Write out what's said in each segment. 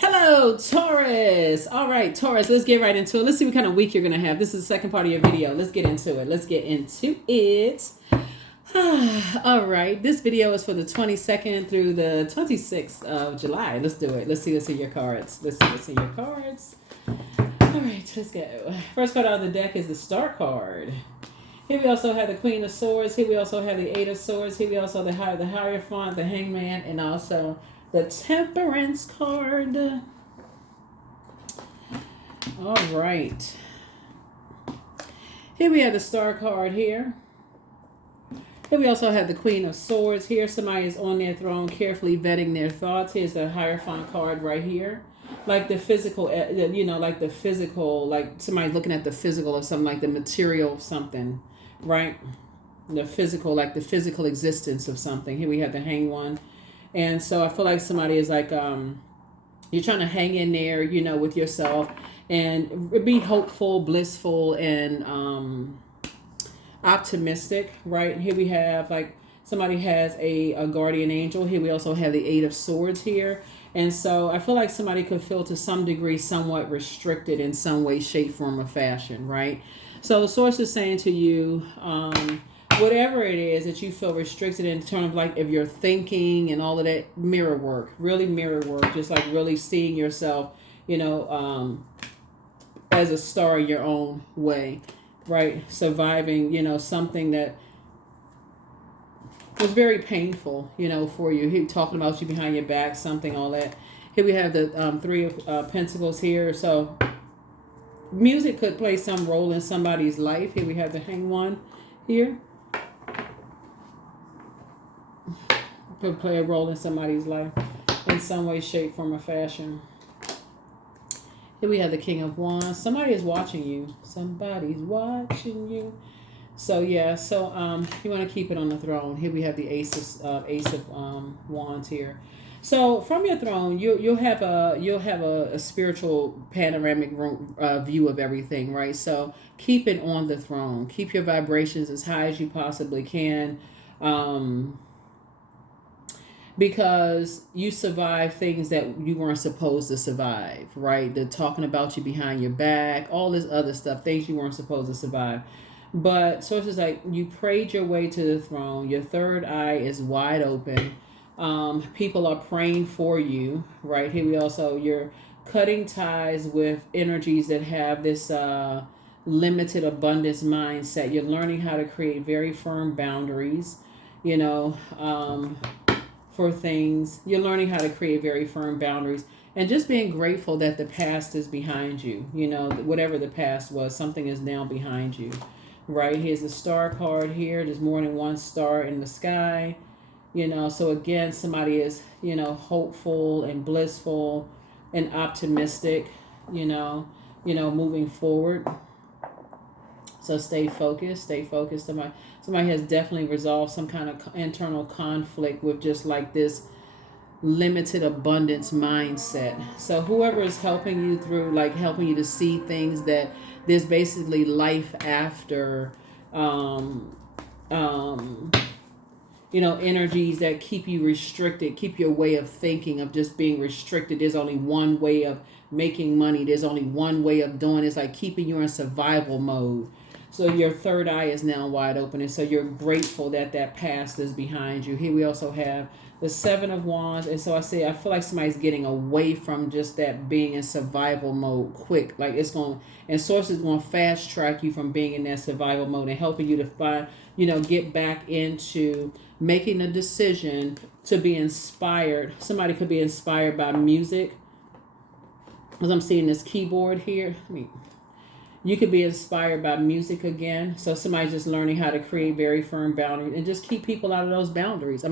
Hello, Taurus. All right, Taurus, let's get right into it. Let's see what kind of week you're going to have. This is the second part of your video. Let's get into it. Let's get into it. All right, this video is for the 22nd through the 26th of July. Let's do it. Let's see what's in your cards. Let's see what's in your cards. All right, let's go. First card out of the deck is the Star card. Here we also have the Queen of Swords. Here we also have the Eight of Swords. Here we also have the Hierophant, the Hangman, and also the Temperance card. All right. Here we have the Star card here. Here we also have the Queen of Swords. Here somebody is on their throne carefully vetting their thoughts. Here's the Hierophant card right here. Like the physical, like the physical, like somebody's looking at the physical of something, like the material of something, right? The physical, like the physical existence of something. Here we have the Hanged One. And so I feel like somebody is like, you're trying to hang in there, with yourself and be hopeful, blissful, and optimistic, right? Here we have like somebody has a guardian angel. Here we also have the Eight of Swords here. And so I feel like somebody could feel to some degree somewhat restricted in some way, shape, form, or fashion, right? So the source is saying to you, whatever it is that you feel restricted in terms of like if you're thinking and all of that, mirror work, really mirror work, just like really seeing yourself, as a star in your own way, right? Surviving, something that was very painful, for you. He talking about you behind your back, something, all that. Here we have the Three of Pentacles here. So music could play some role in somebody's life. Here we have the Hanged One here. Could play a role in somebody's life in some way, shape, form, or fashion. Here we have the King of Wands. Somebody is watching you. Somebody's watching you. So yeah, you want to keep it on the throne. Here we have the Ace of Wands here. So from your throne, you'll have a spiritual panoramic view of everything, right? So keep it on the throne. Keep your vibrations as high as you possibly can. Because you survived things that you weren't supposed to survive, right? They're talking about you behind your back, all this other stuff, things you weren't supposed to survive. But sources like you prayed your way to the throne. Your third eye is wide open. People are praying for you, right? Here we also, you're cutting ties with energies that have this limited abundance mindset. You're learning how to create very firm boundaries, for things. You're learning how to create very firm boundaries and just being grateful that the past is behind you. Whatever the past was, something is now behind you, right? Here's the Star card here. There's more than one star in the sky, so again, somebody is, hopeful and blissful and optimistic, moving forward. So stay focused. Somebody has definitely resolved some kind of internal conflict with just like this limited abundance mindset. So whoever is helping you through, like helping you to see things that there's basically life after, energies that keep you restricted, keep your way of thinking of just being restricted. There's only one way of making money. There's only one way of doing it. It's like keeping you in survival mode. So your third eye is now wide open. And so you're grateful that past is behind you. Here we also have the Seven of Wands. And so I feel like somebody's getting away from just that being in survival mode quick. Like and Source is going to fast track you from being in that survival mode and helping you to find, get back into making a decision to be inspired. Somebody could be inspired by music. As I'm seeing this keyboard here, you could be inspired by music again. So somebody's just learning how to create very firm boundaries and just keep people out of those boundaries.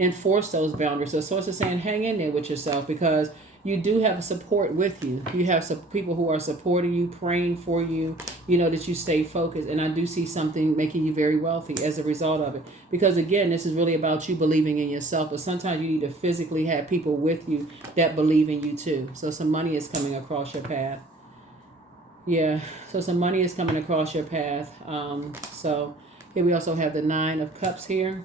Enforce those boundaries. So Source is saying hang in there with yourself because you do have support with you. You have some people who are supporting you, praying for you, that you stay focused. And I do see something making you very wealthy as a result of it. Because again, this is really about you believing in yourself. But sometimes you need to physically have people with you that believe in you too. So some money is coming across your path. Yeah, so some money is coming across your path. So here we also have the Nine of Cups here.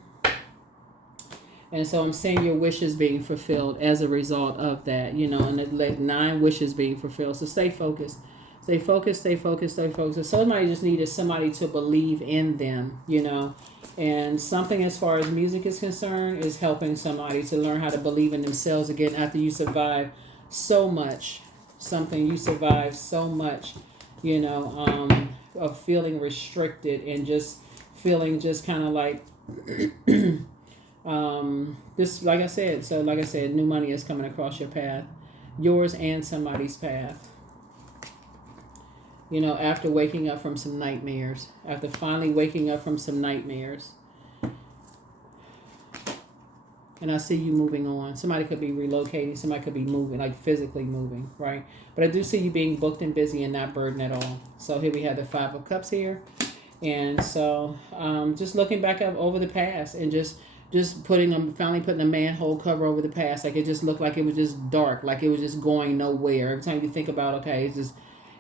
And so I'm saying your wishes being fulfilled as a result of that, you know, and like 9 wishes being fulfilled. So stay focused. Stay focused, stay focused, stay focused. Somebody just needed somebody to believe in them, you know. And something as far as music is concerned is helping somebody to learn how to believe in themselves again after you survive so much. Something you survive so much, you know, of feeling restricted and just feeling just kind of like this, like I said. So like I said, new money is coming across your path, yours and somebody's path. You know, after waking up from some nightmares, after finally waking up from some nightmares. And I see you moving on. Somebody could be relocating. Somebody could be moving, like physically moving, right? But I do see you being booked and busy and not burdened at all. So here we have the 5 of Cups here. And so just looking back up over the past and just finally putting a manhole cover over the past. Like it just looked like it was just dark, like it was just going nowhere. Every time you think about, okay, it's just...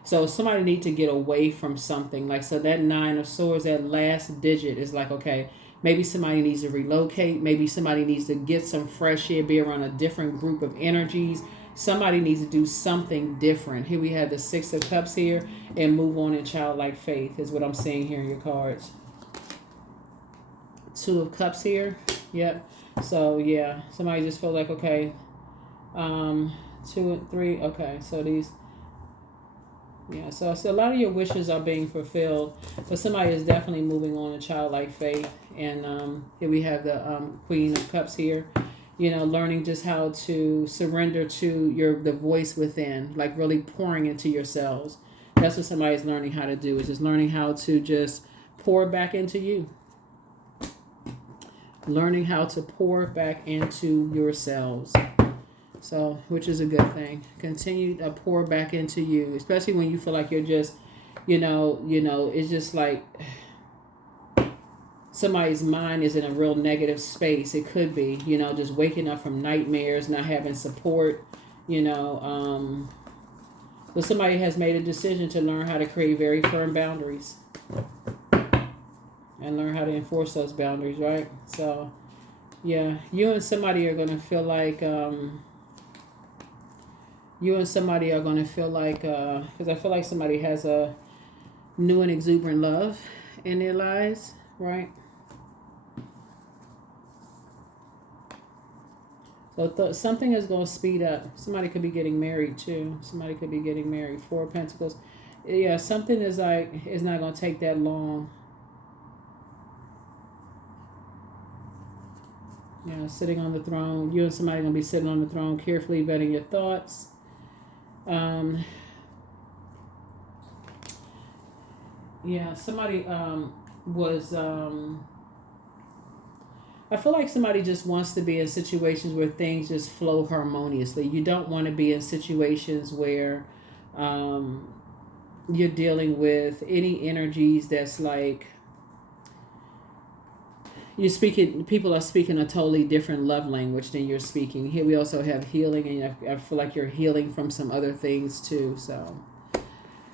So somebody need to get away from something. Like, so that 9 of Swords, that last digit is like, okay, maybe somebody needs to relocate. Maybe somebody needs to get some fresh air, be around a different group of energies. Somebody needs to do something different. Here we have the 6 of Cups here, and move on in childlike faith is what I'm seeing here in your cards. 2 of Cups here. Yep. So, yeah, somebody just felt like, okay, 2 and 3. Okay, so these... Yeah, so a lot of your wishes are being fulfilled, but somebody is definitely moving on in childlike faith. And here we have the Queen of Cups here, you know, learning just how to surrender to the voice within, like really pouring into yourselves. That's what somebody's learning how to do, is just learning how to just pour back into you. Learning how to pour back into yourselves. So, which is a good thing. Continue to pour back into you, especially when you feel like you're just, you know, it's just like somebody's mind is in a real negative space. It could be, you know, just waking up from nightmares, not having support, you know. But somebody has made a decision to learn how to create very firm boundaries and learn how to enforce those boundaries, right? So, yeah, you and somebody are going to feel like... because I feel like somebody has a new and exuberant love in their lives, right? So something is going to speed up. Somebody could be getting married too. Somebody could be getting married. 4 of Pentacles. Yeah, something is like, it's not going to take that long. Yeah, sitting on the throne. You and somebody going to be sitting on the throne, carefully vetting your thoughts. Yeah, somebody was I feel like somebody just wants to be in situations where things just flow harmoniously. You don't want to be in situations where you're dealing with any energies that's like people are speaking a totally different love language than you're speaking. Here we also have healing, and I feel like you're healing from some other things too. So,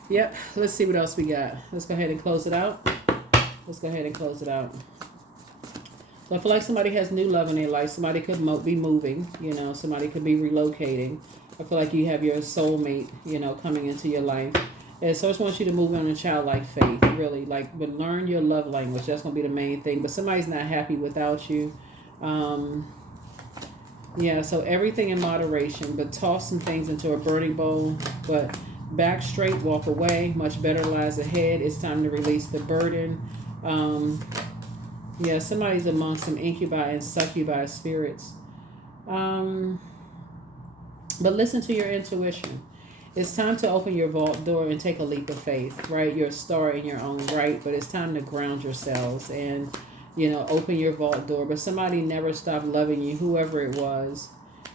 yep. Let's see what else we got. Let's go ahead and close it out. So I feel like somebody has new love in their life. Somebody could be moving, you know. Somebody could be relocating. I feel like you have your soulmate, you know, coming into your life. And so I just want you to move on in childlike faith, really. Like, but learn your love language. That's going to be the main thing. But somebody's not happy without you. Yeah, so everything in moderation. But toss some things into a burning bowl. But back straight, walk away. Much better lies ahead. It's time to release the burden. Yeah, somebody's among some incubi and succubi spirits. But listen to your intuition. It's time to open your vault door and take a leap of faith, right? You're a star in your own right, but it's time to ground yourselves and, you know, open your vault door. But somebody never stopped loving you, whoever it was.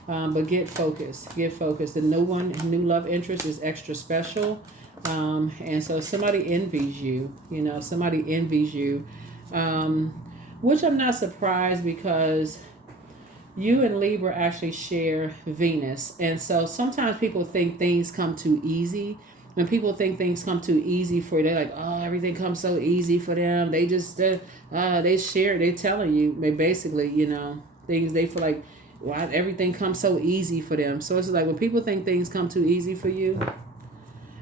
But get focused. The new love interest is extra special. And so somebody envies you, which I'm not surprised, because you and Libra actually share Venus. And so sometimes people think things come too easy. When people think things come too easy for you, they're like, oh, everything comes so easy for them. They just, they share, they're telling you, they basically, you know, things they feel like why everything comes so easy for them. So it's like when people think things come too easy for you,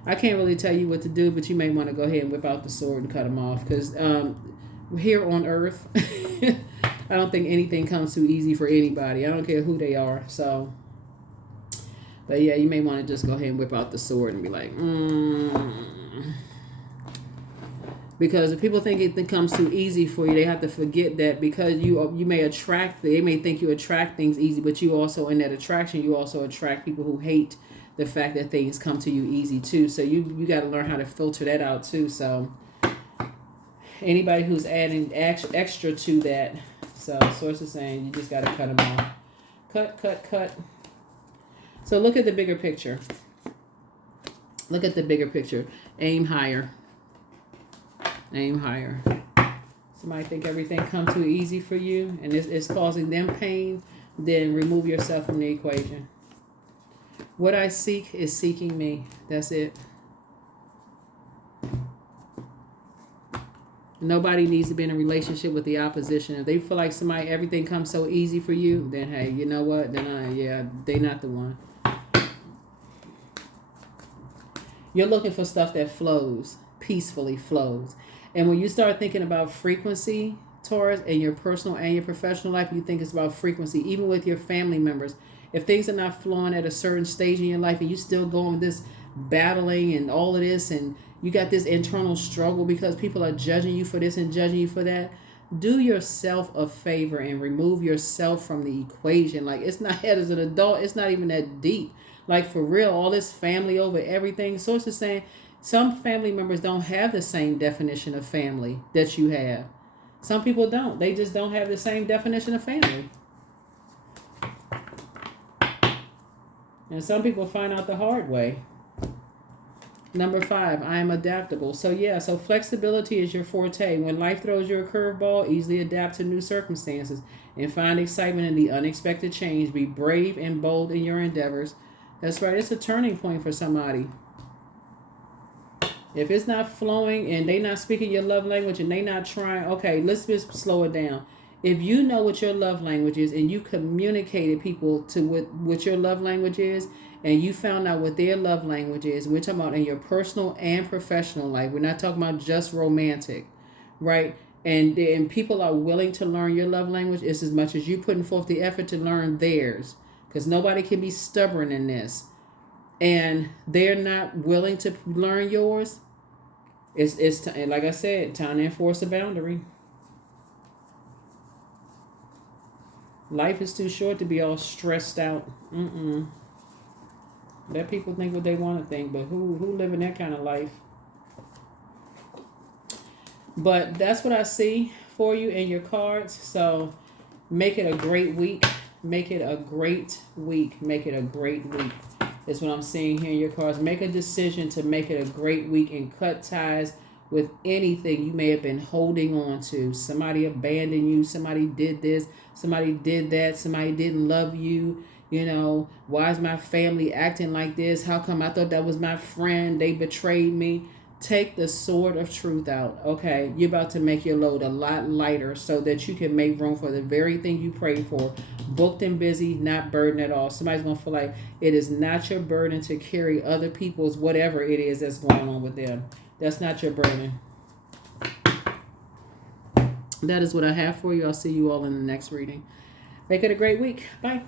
I can't really tell you what to do, but you may want to go ahead and whip out the sword and cut them off. Because here on Earth, I don't think anything comes too easy for anybody. I don't care who they are. So, but yeah, you may want to just go ahead and whip out the sword and be like, Because if people think it comes too easy for you, they have to forget that because you may attract, they may think you attract things easy, but you also, in that attraction, you also attract people who hate the fact that things come to you easy too. So you got to learn how to filter that out too. So anybody who's adding extra to that, so Source is saying you just got to cut them off. Cut. So look at the bigger picture. Look at the bigger picture. Aim higher. Aim higher. Somebody think everything come too easy for you and it's causing them pain, then remove yourself from the equation. What I seek is seeking me. That's it. Nobody needs to be in a relationship with the opposition. If they feel like everything comes so easy for you, then hey, you know what? Then they're not the one. You're looking for stuff that flows, peacefully flows. And when you start thinking about frequency, Taurus, in your personal and your professional life, you think it's about frequency, even with your family members. If things are not flowing at a certain stage in your life and you still going with this battling and all of this, and you got this internal struggle because people are judging you for this and judging you for that, do yourself a favor and remove yourself from the equation. Like, it's not, as an adult, it's not even that deep. Like, for real, all this family over everything. Source is saying some family members don't have the same definition of family that you have. Some people don't. They just don't have the same definition of family. And some people find out the hard way. Number 5, I am adaptable. So yeah, so flexibility is your forte. When life throws you a curveball, easily adapt to new circumstances and find excitement in the unexpected change. Be brave and bold in your endeavors. That's right. It's a turning point for somebody. If it's not flowing and they not speaking your love language and they not trying, okay, let's just slow it down. If you know what your love language is and you communicated people to what your love language is, and you found out what their love language is, we're talking about in your personal and professional life. We're not talking about just romantic, right? And people are willing to learn your love language just as much as you putting forth the effort to learn theirs, because nobody can be stubborn in this. And they're not willing to learn yours. It's like I said, time to enforce a boundary. Life is too short to be all stressed out. Let people think what they want to think, but who living that kind of life? But that's what I see for you in your cards. So make it a great week. Make it a great week. Make it a great week. Is what I'm seeing here in your cards. Make a decision to make it a great week and cut ties with anything you may have been holding on to. Somebody abandoned you. Somebody did this. Somebody did that. Somebody didn't love you. You know, why is my family acting like this? How come I thought that was my friend? They betrayed me. Take the sword of truth out. Okay, you're about to make your load a lot lighter so that you can make room for the very thing you prayed for. Booked and busy, not burdened at all. Somebody's going to feel like it is not your burden to carry other people's whatever it is that's going on with them. That's not your burden. That is what I have for you. I'll see you all in the next reading. Make it a great week. Bye.